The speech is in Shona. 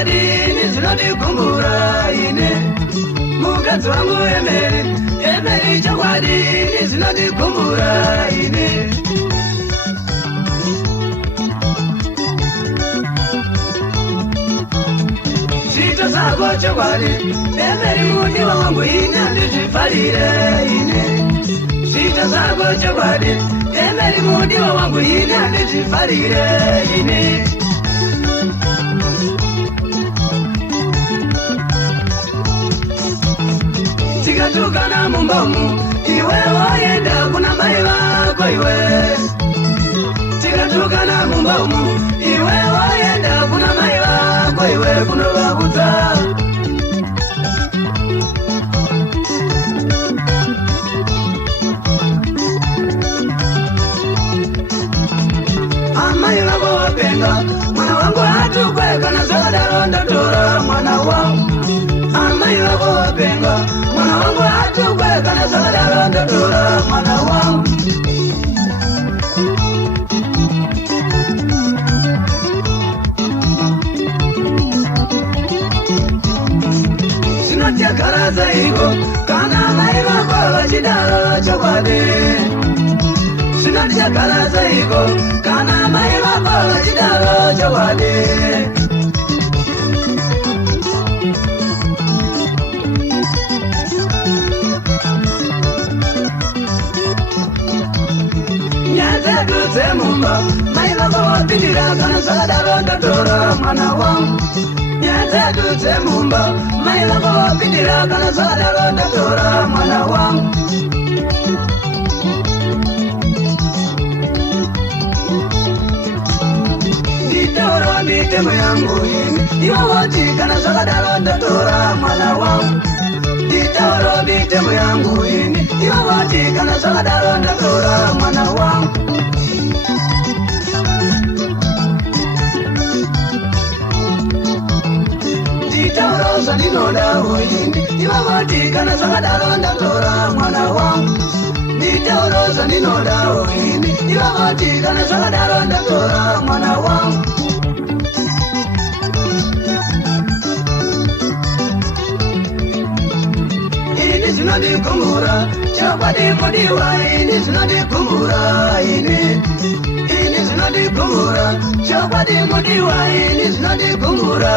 chokwadi zinondikumbura ine mukadzi wangu Emeri chokwadi zinondikumbura ine zvito zvako chokwadi Emeri mudiwa wangu ine handizvifarire ine zvito zvako chokwadi Emeri mudiwa wangu ine handizvifarire ine tikatukana mumbamu iwe woyenda kuna mai vako iwe tikatukana mumbamu iwe woyenda kuna mai vako iwe kunovakudza amai vako wapenga mwana wangu hatukwe kana zvakadaro ndatora mwana wangu amai vako wapenga mwana wangu hatukwe kana zvakadaro ndatora mwana wangu zvinotiyagaradza iko kana mai vako vachidaro chokwadi zvinotiyagaradza iko kana mai vako vachidaro chokwadi mumba mai vako vapindira kana zvakadaro ndatora mwana wangu nyadzedu dzemumba mai vako vapindira kana zvakadaro ndatora mwana wangu nditaura mitemo yangu ini ivo voti kana zvakadaro ndatora mwana wangu nditaura mitemo yangu ini ivo voti kana zvakadaro ndatora mwana wangu nditaura zvandinoda ini ivo voti kana zvakadaro ndatora mwana wangu nditaura zvandinoda ini ivo voti kana zvakadaro ndatora mwana wangu ini zvinondikumbura chokwadi mudiwa ini zvinondikumbura ini zvinondikumbura chokwadi mudiwa ini zvinondikumbura